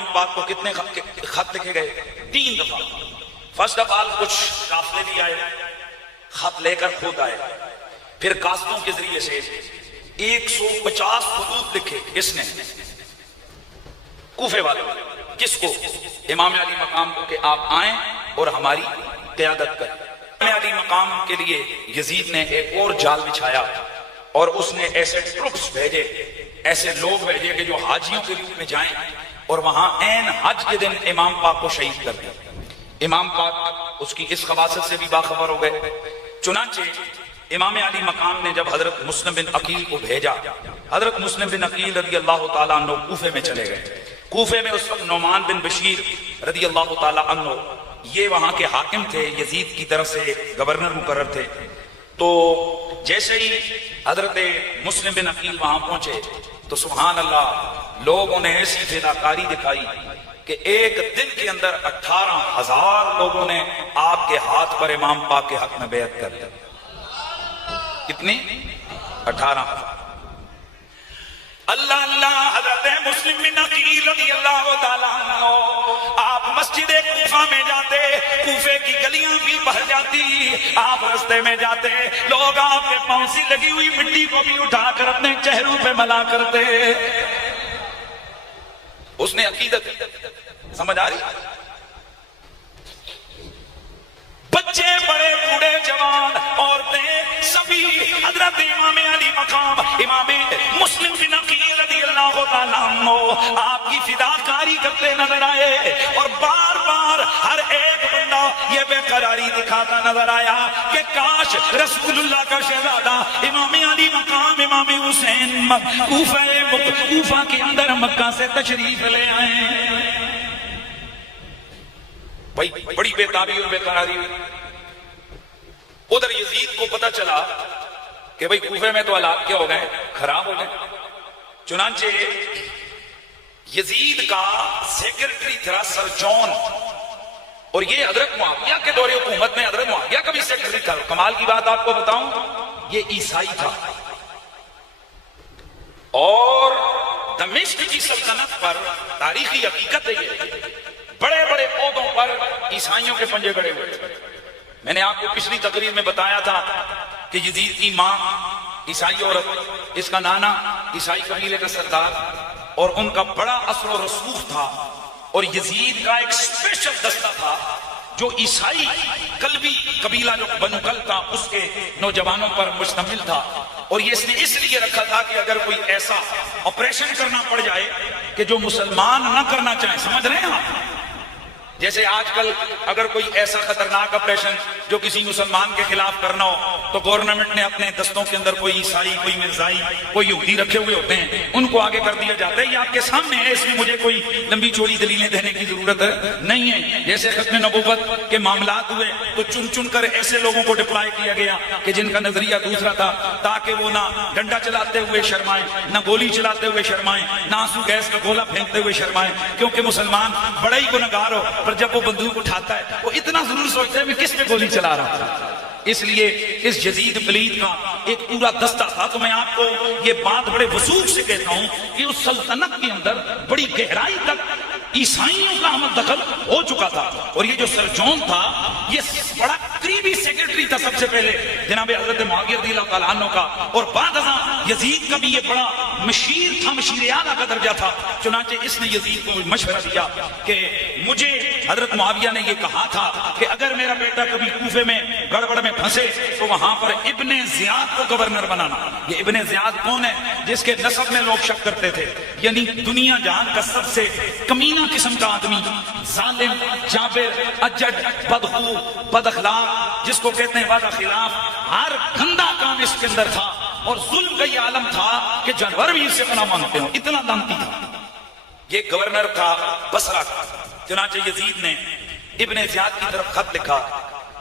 امام پاک کو کتنے خط لکھے گئے؟ 3 دفعہ۔ فرسٹ آف آل کچھ قافلے بھی آئے، خط لے کر خود آئے، پھر قاصدوں کے ذریعے سے 150 خطوط لکھے۔ کس نے؟ کوفے والے۔ کس کو؟ امام علی مقام کو، کہ آپ آئیں اور ہماری قیادت کریں۔ امام علی مقام کے لیے یزید نے ایک اور جال بچھایا اور اس نے ایسے ٹرکس بھیجے، ایسے لوگ بھیجے کہ جو حاجیوں کے روپ میں جائیں اور وہاں عین حج کے دن امام پاک کو شہید کر دیں۔ امام پاک اس کی اس خباثت سے بھی باخبر ہو گئے۔ چنانچہ امام علی مقام نے جب حضرت مسلم بن عقیل کو بھیجا، حضرت مسلم بن عقیل رضی اللہ تعالیٰ عنہ کوفے میں چلے گئے۔ کوفے میں اس وقت نعمان بن بشیر رضی اللہ تعالیٰ عنہ یہ وہاں کے حاکم تھے، یزید کی طرف سے گورنر مقرر تھے۔ تو جیسے ہی حضرت مسلم بن عقیل وہاں پہنچے تو سبحان اللہ لوگوں نے ایسی فداکاری دکھائی کہ ایک دن کے اندر 18,000 لوگوں نے آپ کے ہاتھ پر امام پاک کے حق میں بیعت کر دی۔ کتنی؟ 18,000۔ اللہ اللہ۔ حضرت مسلم بن عقیل رضی اللہ تعالیٰ عنہ آپ مسجد کوفہ میں جاتے، کوفے کی گلیاں بھی بھر جاتی، آپ رستے میں جاتے، لوگ آپ کے پاؤں سے لگی ہوئی مٹی کو بھی اٹھا کر اپنے چہروں پہ ملا کرتے۔ اس نے عقیدت سمجھ آ رہی؟ بچے بڑے بوڑھے جوان عورتیں سبھی حضرت امام علی مقام امام مسلم بن عقیل رضی اللہ تعالیٰ عنہ آپ کی فداکاری کرتے نظر آئے، اور بار بار ہر ایک بندہ یہ بے قراری دکھاتا نظر آیا کہ کاش رسول اللہ کا شہزادہ امام علی مقام امام حسین کوفہ کے اندر مکہ سے تشریف لے آئے۔ بڑی بے تابی اور بے قراری ہوئی۔ ادھر یزید کو پتا چلا کہ بھئی کوفے میں تو حالات کیا ہو گئے، خراب ہو گئے۔ چنانچہ یزید کا سیکرٹری تھا سر جون، اور یہ حضرت معاویہ کے دور حکومت میں حضرت معاویہ کا بھی سیکرٹری تھا۔ کمال کی بات آپ کو بتاؤں، یہ عیسائی تھا، اور دمشق کی سلطنت پر تاریخی حقیقت ہے یہ بڑے بڑے عہدوں پر عیسائیوں کے پنجے گڑے ہوئے تھے۔ میں نے آپ کو پچھلی تقریر میں بتایا تھا کہ یزید کی ماں عیسائی عورت، اس کا نانا عیسائی قبیلے کا سردار، اور ان کا بڑا اثر و رسوخ تھا، اور یزید کا ایک اسپیشل دستہ تھا جو عیسائی قلبی قبیلہ جو بنو کل تھا اس کے نوجوانوں پر مشتمل تھا، اور یہ اس نے اس لیے رکھا تھا کہ اگر کوئی ایسا آپریشن کرنا پڑ جائے کہ جو مسلمان نہ کرنا چاہیں، سمجھ رہے ہیں آپ؟ جیسے آج کل اگر کوئی ایسا خطرناک آپریشن جو کسی مسلمان کے خلاف کرنا ہو تو گورنمنٹ نے اپنے دستوں کے اندر کوئی عیسائی، کوئی مرزائی، کوئی یہودی رکھے ہوئے ہوتے ہیں، ان کو آگے کر دیا جاتا ہے۔ یہ آپ کے سامنے ہے، اس میں مجھے کوئی لمبی چوڑی دلیلیں دینے کی ضرورت نہیں ہے۔ جیسے ختم نبوت کے معاملات ہوئے تو چن چن کر ایسے لوگوں کو ڈپلائے کیا گیا کہ جن کا نظریہ دوسرا تھا، تاکہ وہ نہ ڈنڈا چلاتے ہوئے شرمائیں، نہ گولی چلاتے ہوئے شرمائیں، نہ آنسو گیس کا گولا پھینکتے ہوئے شرمائیں، کیونکہ مسلمان بڑا ہی گنہگار ہو، پر جب وہ بندوق اٹھاتا ہے وہ اتنا ضرور سوچتا ہے میں کس پہ گولی چلا رہا تھا۔ اس لیے اس یزید پلید کا ایک پورا دستہ تھا۔ تو میں آپ کو یہ بات بڑے وثوق سے کہتا ہوں کہ اس سلطنت کے اندر بڑی گہرائی تک عیسائیوں کا ہم دخل ہو چکا تھا، اور یہ جو سر جون تھا یہ بڑا قریبی سیکرٹری تھا سب سے پہلے جناب حضرت معاویہ رضی اللہ تعالیٰ عنہ کا، اور بعد ازاں یزید کا بھی یہ بڑا مشیر تھا، مشیر اعلیٰ کا درجہ تھا۔ چنانچہ اس نے یزید کو مشورہ دیا کہ مجھے حضرت معاویہ نے یہ کہا تھا کہ اگر میرا بیٹا کبھی کوفے میں گڑبڑ میں پھنسے تو وہاں پر ابن زیاد کو گورنر بنانا۔ یہ ابن زیاد کون ہے؟ جس کے نسب میں لوگ شک کرتے تھے، یعنی دنیا جہان کا سب سے کمینہ قسم کا آدمی، ظالم، جابر، اجڑ، بدخو، بد اخلاق، جس کو کہتے ہیں وعدہ خلاف، ہر گندا کام اس کے اندر تھا، اور ظلم کا یہ عالم تھا کہ جانور بھی اس سے پناہ مانگتے ہوں، اتنا لعنتی تھا۔ یہ گورنر تھا بصرہ کا۔ چنانچہ یزید نے ابن زیاد کی طرف خط لکھا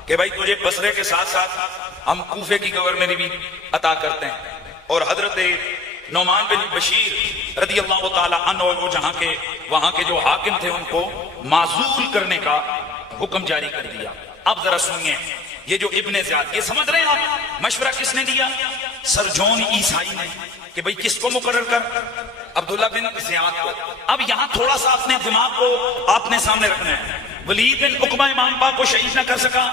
کہ بھائی تجھے بصرے کے ساتھ ساتھ ہم کوفے کی گورنری بھی عطا کرتے ہیں، اور حضرت نعمان بن بشیر رضی اللہ تعالی عنہ وہ جہاں کے وہاں کے جو حاکم تھے ان کو معزول کرنے کا حکم جاری کر دیا۔ اب ذرا سنیے، یہ جو ابن زیاد، یہ سمجھ رہے ہیں آپ مشورہ کس نے دیا؟ سر جون عیسائی نے، کہ بھئی کس کو مقرر کر؟ عبداللہ بن زیاد کو. اب یہاں تھوڑا سا اپنے دماغ کو آپ نے سامنے رکھنا ہے. ولید بن عقبہ امام پاک کو شہید نہ کر سکا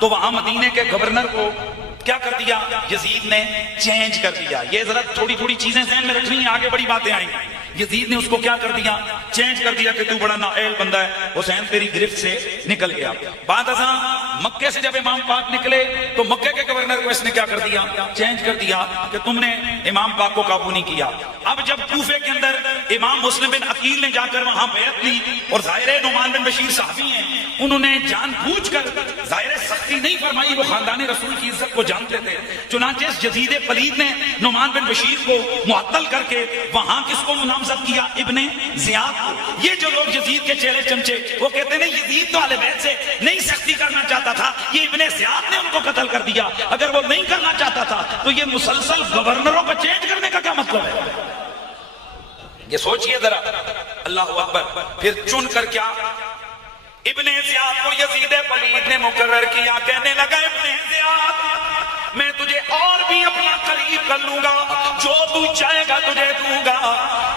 تو وہاں مدینے کے گورنر کو کیا کر دیا؟ یزید نے چینج کر دیا. یہ ذرا تھوڑی تھوڑی چیزیں ذہن میں رکھنی ہیں، آگے بڑی باتیں آئیں گی. یزید نے اس کو کیا کر دیا؟ چینج کر دیا کہ تو بڑا نااہل بندہ ہے، حسین تیری گرفت سے نکل گیا. بعد ازاں مکے سے جب امام پاک نکلے تو مکے کے گورنر کو اس نے کیا کر دیا؟ چینج کر دیا کہ تم نے امام پاک کو قابو نہیں کیا. اب جب کوفے کے اندر امام مسلم بن عقیل نے جا کر وہاں بیعت لی، اور ظاہر نعمان بن بشیر صحابی ہیں، انہوں نے جان بوجھ کر ظاہر سختی نہیں فرمائی، وہ خاندان رسول کی عزت کو جانتے تھے. چنانچہ یزید پلید نے نعمان بن بشیر کو معطل کر کے وہاں کس کو نامزد کیا؟ ابن زیاد کو. یہ جو لوگ یزید کے چہرے چمچے وہ کہتے ہیں یزید تو اہل بیت سے نہیں سختی کرنا چاہتا تھا، یہ ابن زیاد نے ان کو قتل کر دیا. اگر وہ نہیں کرنا چاہتا تھا تو یہ مسلسل گورنروں کو چینج کرنے کا کیا مطلب ہے؟ یہ سوچئے ذرا. اللہ اکبر. پھر چن کر کیا ابن زیاد کو یزید پلید نے مقرر کیا. کہنے لگا ابن زیاد میں تجھے اور بھی اپنا قریب کر لوں گا، جو تو چاہے گا تجھے دوں گا.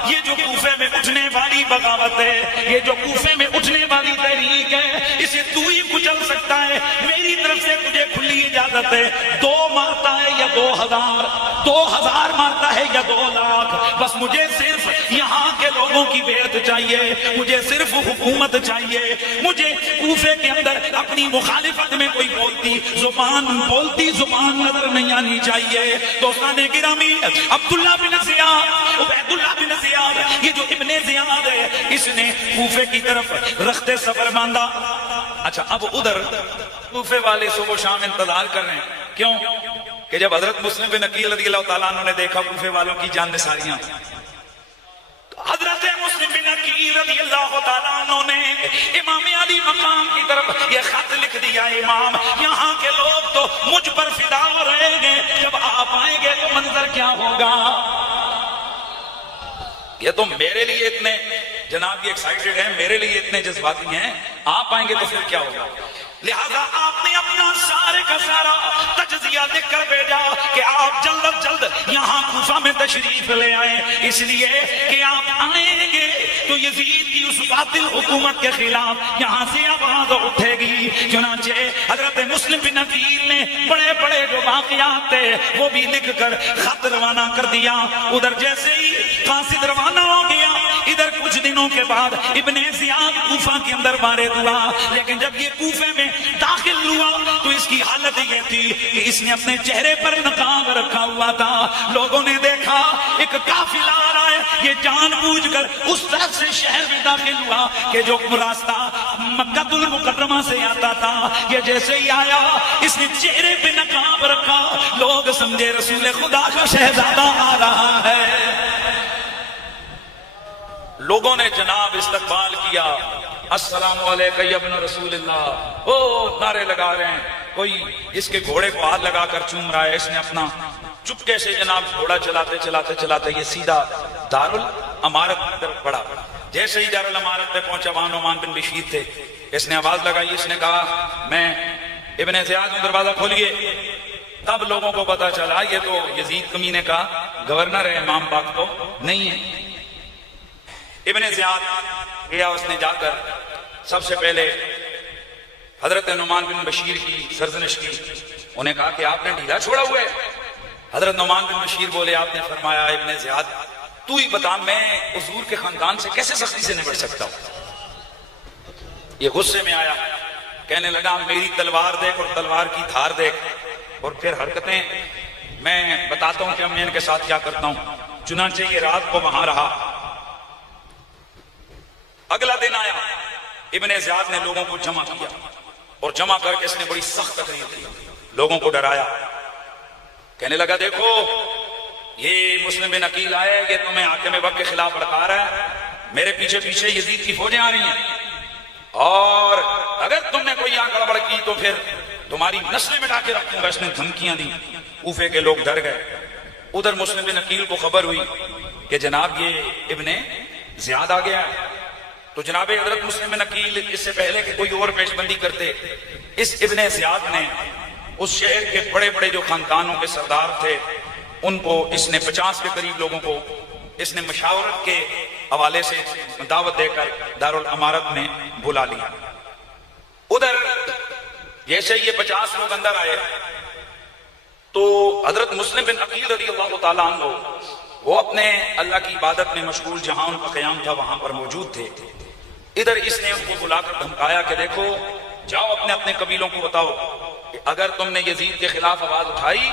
یہ جو کوفے میں اٹھنے والی بغاوت ہے، یہ جو کوفے میں اٹھنے والی تحریک ہے، اسے تو ہی کچل سکتا ہے. میری طرف سے تجھے کھلی اجازت ہے. 2 مارتا ہے یا 2000، 2000 مارتا ہے یا 2 لاکھ، بس مجھے صرف یہاں کے لوگوں کی بیعت چاہیے، مجھے صرف حکومت چاہیے. مجھے کوفے کے اندر اپنی مخالفت میں کوئی بولتی زبان نظر نہیں آنی چاہیے. دوستان گرامی، عبداللہ بن زیاد، عبید اللہ بن زیاد، یہ جو ابن زیاد ہے، اس نے کوفے کی طرف رخت سفر باندھا. اچھا اب ادھر کوفے والے صبح و شام انتظار کر رہے ہیں. کیوں؟ کہ جب حضرت مسلم بن عقیل رضی اللہ تعالیٰ عنہ نے دیکھا کوفے والوں کی جان نثاریاں، حضرت مسلم بن عقیل رضی اللہ تعالیٰ عنہ نے امام علی مقام کی طرف یہ خط لکھ دیا. امام، یہاں کے لوگ تو مجھ پر فدا ہو رہے ہیں، جب آپ آئیں گے تو منظر کیا ہوگا؟ یہ تو میرے لیے اتنے جناب یہ ایکسائٹڈ ہیں، میرے لیے اتنے جذباتی ہیں، آپ آئیں گے تو پھر کیا ہوگا؟ لہذا آپ نے اپنا سارے کا سارا تجزیہ لکھ کر بھیجا کہ آپ جلد از جلد یہاں کوفہ میں تشریف لے آئیں، اس لیے کہ آپ آئیں گے تو یزید کی اس باطل حکومت کے خلاف یہاں سے آواز اٹھے گی. چنانچہ حضرت مسلم بن عقیل نے بڑے بڑے جو واقعات تھے وہ بھی لکھ کر خط روانہ کر دیا. ادھر جیسے ہی قاصد روانہ ہو گیا، ادھر کچھ دنوں کے بعد ابن زیاد کوفہ کے اندر وارد ہوا. لیکن جب یہ کوفے میں داخل ہوا تو اس کی حالت یہ تھی کہ اس نے اپنے چہرے پر نقاب رکھا ہوا تھا. لوگوں نے دیکھا ایک قافلہ آ رہا ہے، یہ جان بوجھ کر اس طرف سے شہر میں داخل ہوا کہ جو راستہ مکہ المکرمہ سے آتا تھا. یہ جیسے ہی آیا اس نے چہرے پہ نقاب رکھا، لوگ سمجھے رسول خدا کا شہزادہ آ رہا ہے. لوگوں نے جناب استقبال کیا، السلام علیکم یا ابن رسول اللہ. او نعرے لگا رہے ہیں، کوئی اس کے گھوڑے کو ہاتھ لگا کر چوم رہا ہے. اس نے اپنا چپکے سے جناب گھوڑا چلاتے چلاتے چلاتے یہ سیدھا دارالامارت کی طرف بڑھا. جیسے ہی دارالامارت پہ پہنچا وہاں نعمان بن بشیر تھے. اس نے آواز لگائی، اس نے کہا میں ابن زیاد ہوں، دروازہ کھولیے. تب لوگوں کو پتا چلا یہ تو یزید کمینے کا گورنر ہے، امام پاک تو نہیں ہے. ابن زیاد گیا، اس نے جا کر سب سے پہلے حضرت نعمان بن بشیر کی سرزنش کی. انہیں کہا کہ آپ نے ڈھیلا چھوڑا ہوا ہے. حضرت نعمان بن بشیر بولے، آپ نے فرمایا ابن زیاد تو ہی بتا میں حضور کے خاندان سے کیسے سختی سے نبٹ سکتا ہوں. یہ غصے میں آیا، کہنے لگا میری تلوار دیکھ اور تلوار کی دھار دیکھ اور پھر حرکتیں میں بتاتا ہوں کہ میں ان کے ساتھ کیا کرتا ہوں. چنانچہ یہ رات کو وہاں رہا. اگلا دن آیا، ابن زیاد نے لوگوں کو جمع کیا اور جمع کر کے اس نے بڑی سخت تقریر کی، لوگوں کو ڈرایا. کہنے لگا دیکھو یہ مسلم بن عقیل آئے، یہ تمہیں حاکم وقت کے خلاف بھڑکا رہا ہے. میرے پیچھے پیچھے یزید کی فوجیں آ رہی ہیں، اور اگر تم نے کوئی یہاں گڑبڑ کی تو پھر تمہاری نسلیں مٹا کے رکھوں گا. اس نے دھمکیاں دی. کوفے کے لوگ ڈر گئے. ادھر مسلم بن عقیل کو خبر ہوئی کہ جناب یہ ابن زیاد آ گیا ہے. تو جناب حضرت مسلم بن عقیل اس سے پہلے کہ کوئی اور پیش بندی کرتے، اس ابن زیاد نے اس شہر کے بڑے بڑے جو خاندانوں کے سردار تھے ان کو، اس نے 50 کے قریب لوگوں کو اس نے مشاورت کے حوالے سے دعوت دے کر دارالامارت میں بلا لیا. ادھر جیسے یہ 50 لوگ اندر آئے تو حضرت مسلم بن عقیل رضی اللہ تعالیٰ عنہ وہ اپنے اللہ کی عبادت میں مشغول، جہاں ان کا قیام تھا وہاں پر موجود تھے. ادھر اس نے ان کو بلا کر دھمکایا کہ دیکھو جاؤ اپنے اپنے قبیلوں کو بتاؤ کہ اگر تم نے یزید کے خلاف آواز اٹھائی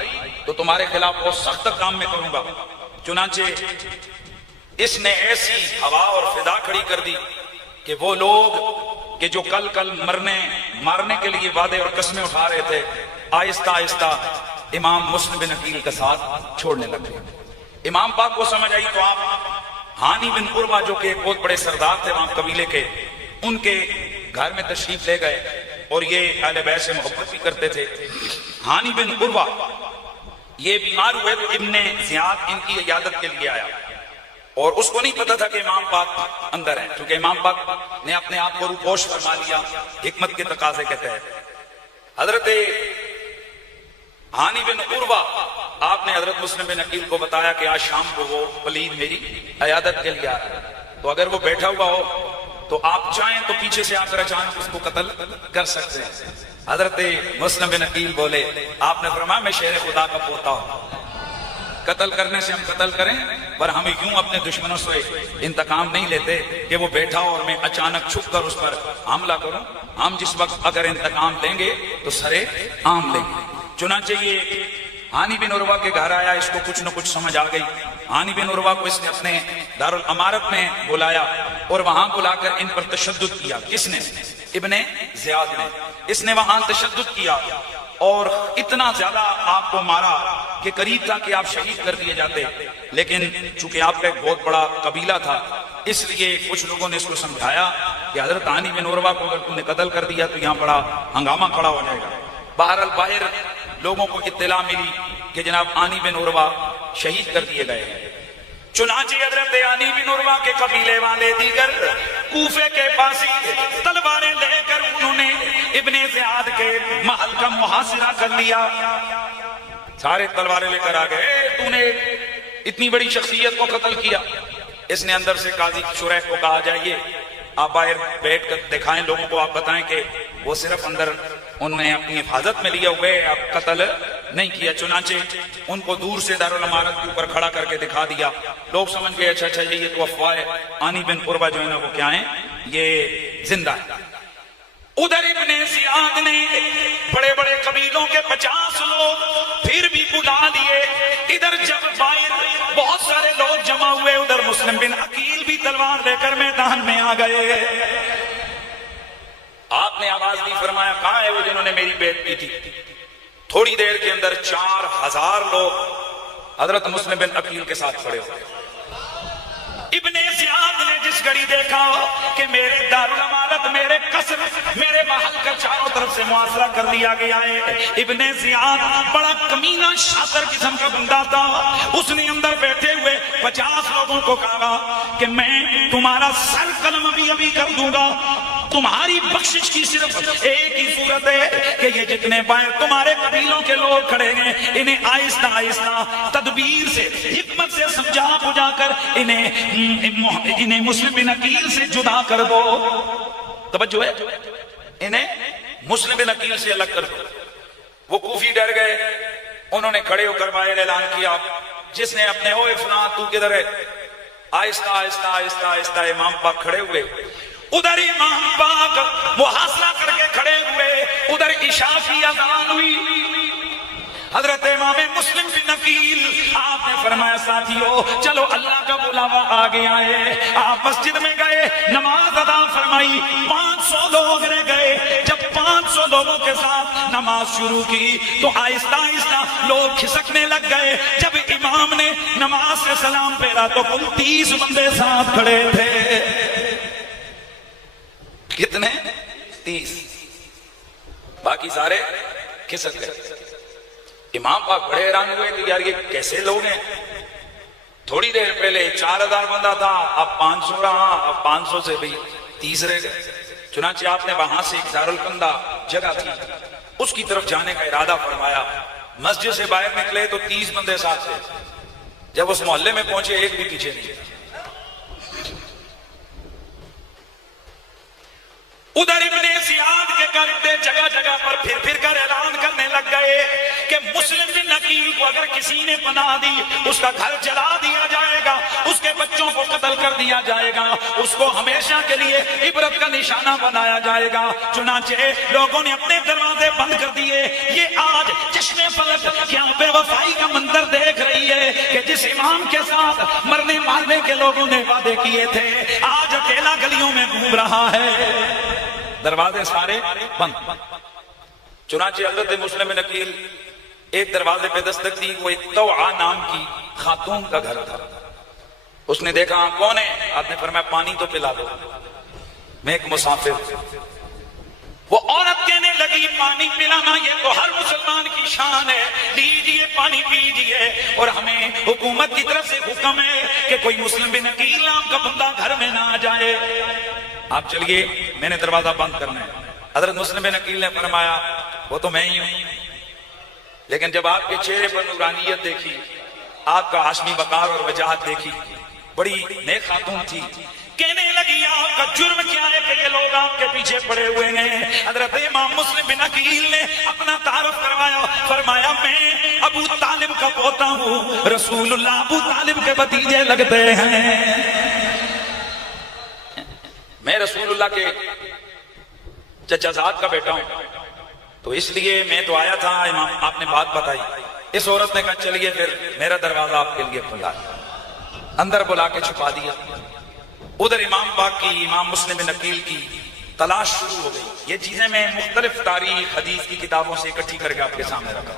تو تمہارے خلاف بہت سخت کام میں کروں گا. چنانچہ اس نے ایسی ہوا اور فضا کھڑی کر دی کہ وہ لوگ کہ جو کل مارنے کے لیے وعدے اور قسمیں اٹھا رہے تھے، آہستہ آہستہ امام مسلم بن عقیل کا ساتھ چھوڑنے لگے. امام پاک کو سمجھ آئی تو آپ ہانی بن عروہ جو کہ ایک بہت بڑے سردار تھے وہاں قبیلے کے، ان کے گھر میں تشریف لے گئے اور یہ اہل بیت سے محبت بھی کرتے تھے. ہانی بن عروہ یہ بیمار ہوئے تو ابن زیاد ان کی عیادت کے لیے آیا اور اس کو نہیں پتا تھا کہ امام پاک اندر ہیں، کیونکہ امام پاک نے اپنے آپ کو روپوش فرما لیا حکمت کے تقاضے کے تحت. حضرت ہانی بن عروہ آپ نے حضرت مسلم بن عقیل کو بتایا کہ آج شام کو وہ پلید میری عیادت کے لیے آ رہا ہے، تو اگر وہ بیٹھا ہوا ہو تو آپ چاہیں تو پیچھے سے آ کر اچانک اس کو قتل کر سکتے ہیں. حضرت مسلم بن عقیل بولے، آپ نے فرمایا میں شیر خدا کا پوتا ہوں، قتل کرنے سے ہم قتل کریں پر ہم یوں اپنے دشمنوں سے انتقام نہیں لیتے کہ وہ بیٹھا اور میں اچانک چھپ کر اس پر حملہ کروں. ہم جس وقت اگر انتقام لیں گے تو سرے عام لیں گے. چنانچہ یہ ہانی بن عروہ کے گھر آیا، اس کو کچھ نہ کچھ سمجھ آ گئی. ہانی بن عروہ کو اس نے اپنے دارالامارت میں بلایا اور وہاں بلا کر ان پر تشدد کیا. کس نے؟ ابن زیاد نے. اس نے وہاں تشدد کیا اور اتنا زیادہ آپ کو مارا کہ قریب تھا کہ آپ شہید کر دیے جاتے، لیکن چونکہ آپ کا ایک بہت بڑا قبیلہ تھا اس لیے کچھ لوگوں نے اس کو سمجھایا کہ حضرت ہانی بن عروہ کو اگر تم نے قتل کر دیا تو یہاں بڑا ہنگامہ کھڑا ہو جائے گا. بہرحال باہر لوگوں کو اطلاع ملی کہ جناب ہانی بن عروہ شہید کر دیے گئے ہیں. چنانچہ حضرت ہانی بن عروہ کے قبیلے والے دیگر کوفے کے پاس تلواریں لے کر انہوں نے ابن زیاد کے محل کا محاصرہ کر لیا. سارے تلواریں لے کر آ گئے، تو نے اتنی بڑی شخصیت کو قتل کیا. اس نے اندر سے قاضی شریح کو کہا جائیے آپ باہر بیٹھ کر دکھائیں لوگوں کو، آپ بتائیں کہ وہ صرف اندر انہوں نے اپنی حفاظت میں لیا ہوئے اب قتل نہیں کیا. چنانچہ ان کو دور سے دارالامارت کے اوپر کھڑا کر کے دکھا دیا. لوگ سمجھ گئے اچھا یہ تو افواہ ہے، ہانی بن عروہ جو ہے نا وہ کیا ہیں، یہ زندہ ہے. ادھر ابن زیاد نے بڑے بڑے قبیلوں کے 50 لوگ پھر بھی بلا لیے. ادھر جب باہر بہت سارے لوگ جمع ہوئے ادھر مسلم بن عقیل بھی تلوار لے کر میدان میں آ گئے. آپ نے آواز دی، فرمایا کہاں ہے وہ جنہوں نے میری بیعت کی تھی؟ تھوڑی دیر کے اندر 4000 لوگ حضرت مسلم بن عقیل کے ساتھ کھڑے ہوئے. ابن زیاد نے جس گھڑی دیکھا کہ میرے دارالامارت، میرے قصر، میرے محل کا چاروں طرف سے محاصرہ کر دیا گیا ہے. ابن زیاد بڑا کمینہ شاطر قسم کا بندہ تھا. اس نے اندر بیٹھے ہوئے 50 لوگوں کو کہا کہ میں تمہارا سر قلم ابھی کر دوں گا. تمہاری بخشش کی صرف ایک ہی صورت ہے کہ یہ جتنے باہر تمہارے قبیلوں کے لوگ کھڑے ہیں انہیں آہستہ آہستہ تدبیر سے، حکمت سے سمجھا بجھا کر انہیں مسلم بن عقیل سے جدا کر دو. توجہ ہے، انہیں مسلم بن عقیل سے الگ کر دو. وہ کوفی ڈر گئے، انہوں نے کھڑے ہو کر باہر اعلان کیا جس نے اپنے اوے فلاں تو کدھر ہے. آہستہ آہستہ آہستہ آہستہ امام پاک کھڑے ہوئے. ادھر امام پاک محاصرہ کر کے کھڑے ہوئے. ادھر عشاء کی اذان ہوئی. حضرت امام مسلم بن عقیل آپ نے فرمایا ساتھیو چلو اللہ کا بلاوا آ گیا ہے. آپ مسجد میں گئے، نماز ادا فرمائی. 500 لوگ رہ گئے. جب 500 لوگوں کے ساتھ نماز شروع کی تو آہستہ آہستہ لوگ کھسکنے لگ گئے. جب امام نے نماز سے سلام پھیرا تو کل 30 بندے ساتھ کھڑے تھے. کتنے؟ 30. باقی سارے کھسک گئے. امام پاک بڑے حیران ہوئے کہ یار یہ کیسے لوگ ہیں. تھوڑی دیر پہلے 4000 بندہ تھا، اب 500 رہا، اب 500 سے بھی 30 رہ گئے. چنانچہ آپ نے وہاں سے ایک دارالکندہ جگہ تھی اس کی طرف جانے کا ارادہ فرمایا. مسجد سے باہر نکلے تو 30 بندے ساتھ تھے. جب اس محلے میں پہنچے ایک بھی پیچھے نہیں. ادھر ابن زیاد کے گھر جگہ جگہ پر پھر کر اعلان کرنے لگ گئے کہ مسلم بن عقیل کو اگر کسی نے پناہ دی اس کا گھر جلا دیا جائے گا، اس کے بچوں کو قتل کر دیا جائے گا، اس کو ہمیشہ کے لیے عبرت کا نشانہ بنایا جائے گا. چنانچہ لوگوں نے اپنے دروازے بند کر دیے. یہ آج چشمے فلک کیا بے وفائی کا منظر دیکھ رہی ہے کہ جس امام کے ساتھ مرنے مارنے کے لوگوں نے وعدے کیے تھے آج اکیلا گلیوں میں گھوم رہا ہے. دروازے سارے بند. چنانچہ حضرت مسلم بن عقیل ایک دروازے پہ دستک دی. وہ ایک توعا نام کی خاتون کا گھر تھا. اس نے دیکھا کون ہے؟ آپ نے فرمایا پانی تو پلا دو، میں ایک مسافر. وہ عورت کہنے لگی پانی پلانا یہ تو ہر مسلمان کی شان ہے، لیجئے پانی پیجئے، اور ہمیں حکومت کی طرف سے حکم ہے کہ کوئی مسلم بن عقیل نام کا بندہ گھر میں نہ آ جائے. آپ چلیے، میں نے دروازہ بند کرنا ہے. حضرت مسلم بن عقیل نے فرمایا وہ تو میں ہی ہوں، لیکن جب آپ کے چہرے پر نورانیت دیکھی، آپ کا ہاشمی وقار اور وجاہت دیکھی، بڑی نیک خاتون تھی. کہنے لگی آپ کا جرم کیا ہے کہ یہ لوگ آپ کے پیچھے پڑے ہوئے ہیں؟ حضرت امام مسلم بن عقیل نے اپنا تعارف کروایا. فرمایا میں ابو طالب کا پوتا ہوں، رسول اللہ ابو طالب کے بھتیجے لگتے ہیں. میں رسول اللہ کے چچا زاد کا بیٹا ہوں، تو اس لیے میں تو آیا تھا. امام آپ نے بات بتائی. اس عورت نے کہا چلیے پھر میرا دروازہ آپ کے لیے کھلا. اندر بلا کے چھپا دیا. ادھر امام پاک کی، امام مسلم بن عقیل کی تلاش شروع ہو گئی. یہ چیزیں میں مختلف تاریخ حدیث کی کتابوں سے اکٹھی کر کے آپ کے سامنے رکھا.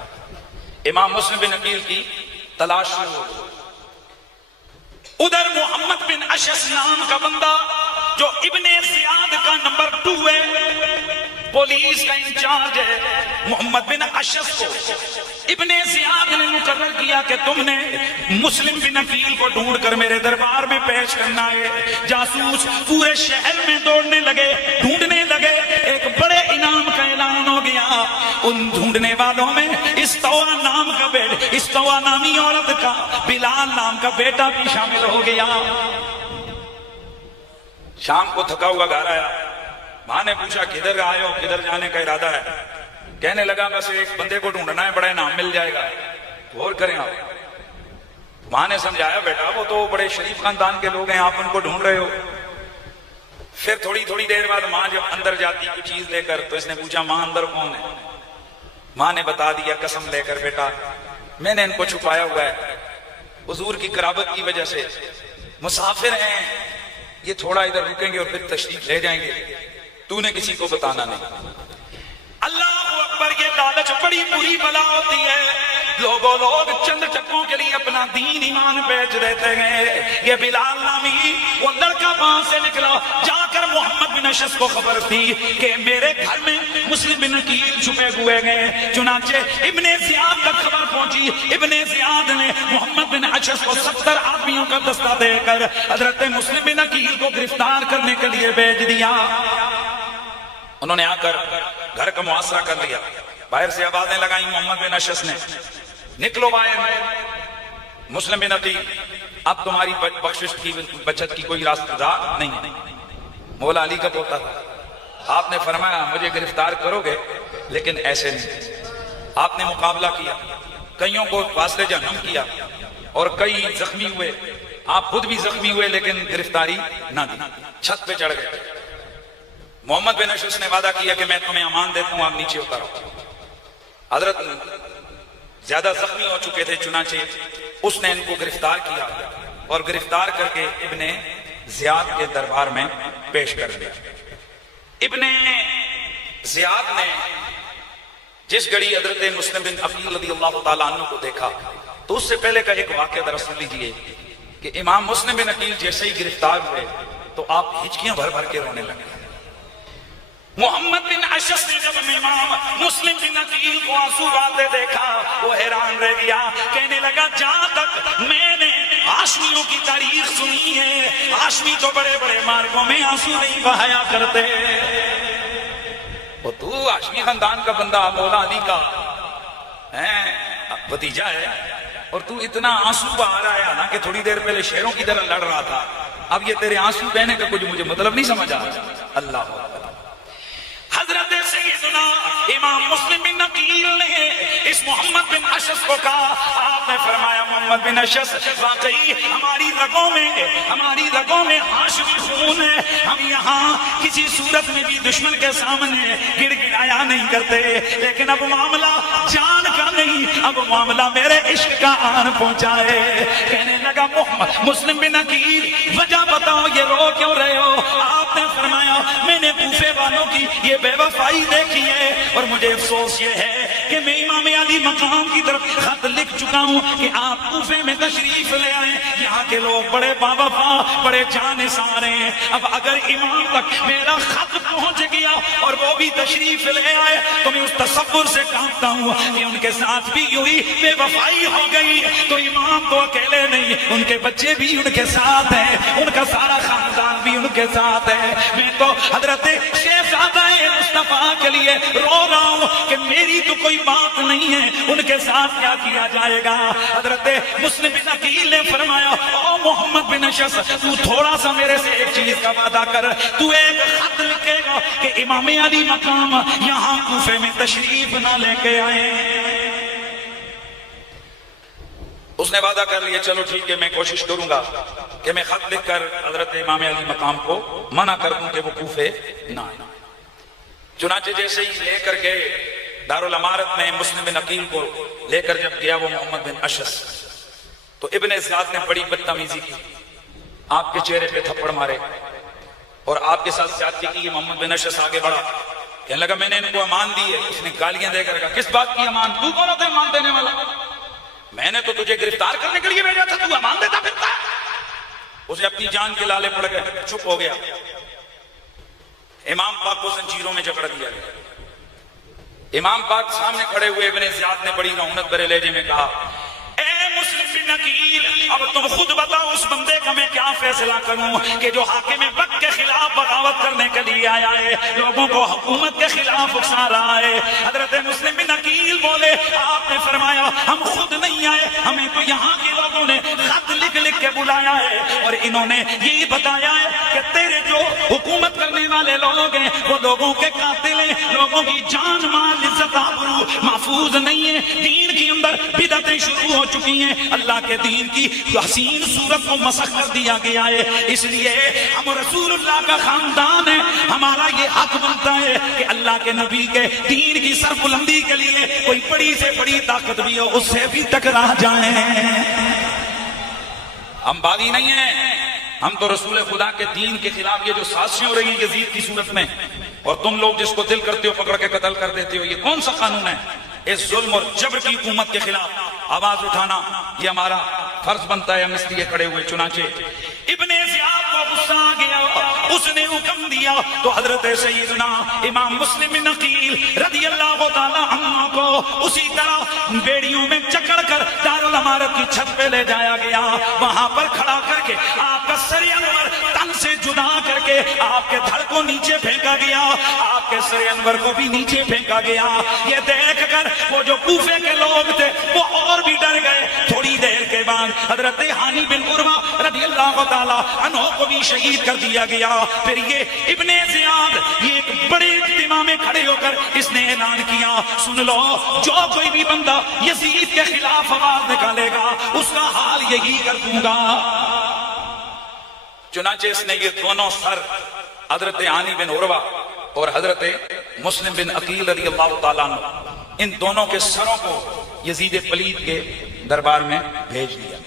امام مسلم بن عقیل کی تلاش شروع ہو گئی. ادھر محمد بن اشعث نام کا بندہ جو ابن زیاد کا نمبر 2 ہے، پولیس کا انچارج ہے، محمد بن اشعث کو ابن زیاد نے مقرر کیا کہ تم نے مسلم بن عقیل کو ڈھونڈ کر میرے دربار میں پیش کرنا ہے. جاسوس پورے شہر میں دوڑنے لگے، ڈھونڈنے لگے. ایک بڑے انعام کا اعلان ہو گیا. ان ڈھونڈنے والوں میں استوا نام کا بیٹا، استوا نامی عورت کا بلال نام کا بیٹا بھی شامل ہو گیا. شام کو تھکا ہوا گھر آیا. ماں نے پوچھا کدھر آئے ہو، کدھر جانے کا ارادہ ہے؟ کہنے لگا بس ایک بندے کو ڈھونڈنا ہے، بڑا انعام مل جائے گا. غور کریں آپ. ماں نے سمجھایا بیٹا وہ تو بڑے شریف خاندان کے لوگ ہیں، آپ ان کو ڈھونڈ رہے ہو. پھر تھوڑی دیر بعد ماں جب اندر جاتی کوئی چیز لے کر تو اس نے پوچھا ماں اندر کون ہے؟ ماں نے بتا دیا قسم لے کر بیٹا میں نے ان کو چھپایا ہوا ہے، حضور کی قرابت کی وجہ سے مسافر ہیں، یہ تھوڑا ادھر رکیں گے اور پھر تشریف لے جائیں گے، تو نے کسی کو بتانا نہیں. اللہ اکبر. یہ لالچ بڑی بری بلا ہوتی ہے. لوگ چند ٹکوں کے لیے اپنا دین ایمان بیچ دیتے ہیں. یہ بلال نامی وہ لڑکا وہاں سے نکلا، جا کر محمد بن اشعث کو خبر تھی کہ میرے گھر میں مسلم بن عقیل چھپے ہوئے گئے. چنانچہ ابن زیاد تک خبر پہنچی. ابن زیاد نے محمد بن اشعث کو 70 آدمیوں کا دستہ دے کر حضرت مسلم بن عقیل کو گرفتار کرنے کے لیے بھیج دیا. انہوں نے آ کر گھر کا محاصرہ کر لیا. باہر سے آوازیں لگائیں محمد بن اشعث نے، نکلو باہر. مسلم بن عقیل اب تمہاری بخشش کی بچت کی کوئی راستہ نہیں ہے. مولا علی کا پوتا تھا. آپ نے فرمایا مجھے گرفتار کرو گے لیکن ایسے نہیں. آپ نے مقابلہ کیا، کئیوں کو فاصلے جہنم کیا اور کئی زخمی ہوئے. آپ خود بھی زخمی ہوئے لیکن گرفتاری نہ دی. چھت پہ چڑھ گئے. محمد بن اشعث نے وعدہ کیا کہ میں تمہیں امان دیتا ہوں، آپ نیچے اترو. حضرت زیادہ زخمی ہو چکے تھے، چنانچہ اس نے ان کو گرفتار کیا اور گرفتار کر کے ابن زیاد کے دربار میں پیش کر دیا. ابن زیاد نے جس گھڑی حضرت مسلم بن عقیل رضی اللہ تعالیٰ عنہ کو دیکھا تو اس سے پہلے کا ایک واقعہ ذرا سن لیجیے کہ امام مسلم بن عقیل جیسے ہی گرفتار ہوئے تو آپ ہچکیاں بھر بھر کے رونے لگے. محمد بن اشعث نے جب امام مسلم بن عقیل کو آنسو بہتے دیکھا وہ حیران رہ گیا. کہنے لگا جہاں تک میں نے ہاشمیوں کی تاریخ سنی ہے، ہاشمی تو بڑے بڑے مارگوں میں آنسو نہیں بہایا کرتے. وہ تو ہاشمی خاندان کا بندہ مولا علی کا بھتیجا ہے، اور تو اتنا آنسو بہا رہا ہے نا کہ تھوڑی دیر پہلے شیروں کی طرح لڑ رہا تھا، اب یہ تیرے آنسو بہنے کا کچھ مجھے مطلب نہیں سمجھ آ رہا۔ اللہ حضرت سیدنا امام مسلم بن عقیل نے اس محمد بن اشعث کو کہا، آپ نے فرمایا محمد بن اشعث واقعی ہماری رگوں میں ہاشمی خون ہے، ہم یہاں کسی صورت میں بھی دشمن کے سامنے گڑ گڑایا نہیں کرتے، لیکن اب معاملہ جان کا نہیں، اب معاملہ میرے عشق کا آن پہنچا ہے۔ کہنے لگا محمد مسلم بن عقیل وجہ بتاؤ، یہ رو کیوں رہے ہو؟ آپ نے فرمایا میں نے کوفے والوں کی یہ بے وفائی دیکھی ہے، اور مجھے افسوس یہ ہے کہ میں امام علی مقام کی طرف خط لکھ چکا ہوں کہ آپ کوفے میں تشریف لے آئیں، یہاں کے لوگ بڑے باوفا بڑے جانثار ہیں، اب اگر امام تک میرا خط پہنچ گیا اور وہ بھی تشریف لے آئے تو میں اس تصور سے کانپتا ہوں کہ ان کے ساتھ بھی یوہی بے وفائی ہو گئی، تو امام تو اکیلے نہیں، ان کے بچے بھی ان کے ساتھ ہیں، ان کا سارا خاندان بھی ان کے ساتھ ہے۔ میں تو حضرت شہزادہ مصطفیٰ کے لیے رو رہا ہوں کہ میری تو کوئی بات نہیں ہے، ان کے ساتھ کیا کیا جائے گا؟ حضرت مسلم بن عقیل نے فرمایا او محمد بن اشعث، تو تھوڑا سا میرے سے ایک چیز کا وعدہ کر، تو ایک خط لکھے گا کہ امام علی مقام یہاں کوفے میں تشریف نہ لے کے آئے۔ اس نے وعدہ کر لیا، چلو ٹھیک ہے میں کوشش کروں گا کہ میں خط لکھ کر حضرت امام علی مقام کو منع کر دوں کہ وہ کوفے نہ آئے۔ چنانچہ جیسے ہی لے کر گئے دارالامارت میں مسلم بن عقیل کو لے کر جب گیا وہ محمد بن اشعث، تو ابن زیاد نے بڑی بدتمیزی کی، آپ کے چہرے پہ تھپڑ مارے اور آپ کے ساتھ زیادتی کی۔ محمد بن اشعث آگے بڑھا، کہنے لگا میں نے ان کو امان دی ہے۔ اس نے گالیاں دے کر کہا کس بات کی امان؟ تو کون ہوتا ہے امان دینے والا؟ میں نے تو تجھے گرفتار کرنے کے لیے بھیجا تھا، تو امان دیتا پھرتا ہے۔ اسے اپنی جان کے لالے پڑ گئے، چپ ہو گیا۔ امام پاک کو زنجیروں میں جکڑ دیا گیا۔ امام پاک سامنے کھڑے ہوئے ابن زیاد نے بڑی رعونت بھرے لہجے میں کہا اے مسلم بن عقیل، اب تم خود بتاؤ اس بندے کا میں کیا فیصلہ کروں کہ جو حاکم وقت کے خلاف بغاوت کرنے کے لیے آیا ہے، لوگوں کو حکومت کے خلاف اکسا رہا ہے۔ حضرت مسلم بن عقیل بولے، آپ نے فرمایا ہم خود نہیں آئے، ہمیں تو یہاں کے لوگوں نے خط لکھ لکھ کے بلایا ہے، اور انہوں نے یہی بتایا ہے کہ تیرے جو حکومت کرنے والے لوگ ہیں وہ لوگوں کے قاتل ہیں، لوگوں کی جان مال عزت آبرو محفوظ نہیں ہے، دین کے اندر بدعتیں شروع ہو چکی ہیں، اللہ کے دین کی حسین صورت کو مسخ کر دیا گیا ہے۔ اس لیے ہم رسول اللہ کا خاندان ہے، ہمارا یہ حق بنتا ہے کہ اللہ کے نبی کے دین کی سربلندی کے لیے کوئی بڑی سے بڑی طاقت بھی ہو اس سے بھی ٹکرا جائیں۔ ہم باغی نہیں ہیں، ہم تو رسول خدا کے دین کے خلاف یہ جو سازشیں ہو رہی ہیں یزید کی صورت میں، اور تم لوگ جس کو دل کرتے ہو پکڑ کے قتل کر دیتے ہو، یہ کون سا قانون ہے؟ اس ظلم اور جبر کی حکومت کے خلاف آواز اٹھانا یہ ہمارا فرض بنتا ہے، ہم اس لیے کھڑے ہوئے۔ چنانچہ ابن زیاد کو غصہ آ گیا، اس نے حکم دیا تو حضرت سیدنا امام مسلم بن عقیل رضی اللہ تعالی عنہ کو اسی طرح بیڑیوں میں جکڑ کر دارالامارت کی چھت پہ لے جایا گیا، وہاں پر کھڑا کر کے آپ کا سر انور تن سے جدا کر کے آپ کے دھڑ کو نیچے پھینکا گیا، آپ کے سر انور کو بھی نیچے پھینکا گیا۔ یہ دیکھ کر وہ جو کوفے کے لوگ تھے وہ اور بھی ڈر گئے۔ تھوڑی دیر کے بعد حضرت ہانی بن عروہ رضی اللہ تعالی عنہ کو بھی شہید کر دیا گیا۔ پھر یہ ابن زیاد یہ ایک بڑے اجتماع میں کھڑے ہو کر اس نے اعلان کیا، سن لو جو کوئی بھی بندہ یزید کے خلاف آواز نکالے گا اس کا حال یہی کر دوں گا۔ چنانچہ اس نے یہ دونوں سر حضرت ہانی بن عروہ اور حضرت مسلم بن عقیل رضی اللہ تعالیٰ عنہ، ان دونوں کے سروں کو یزید پلید کے دربار میں بھیج دیا۔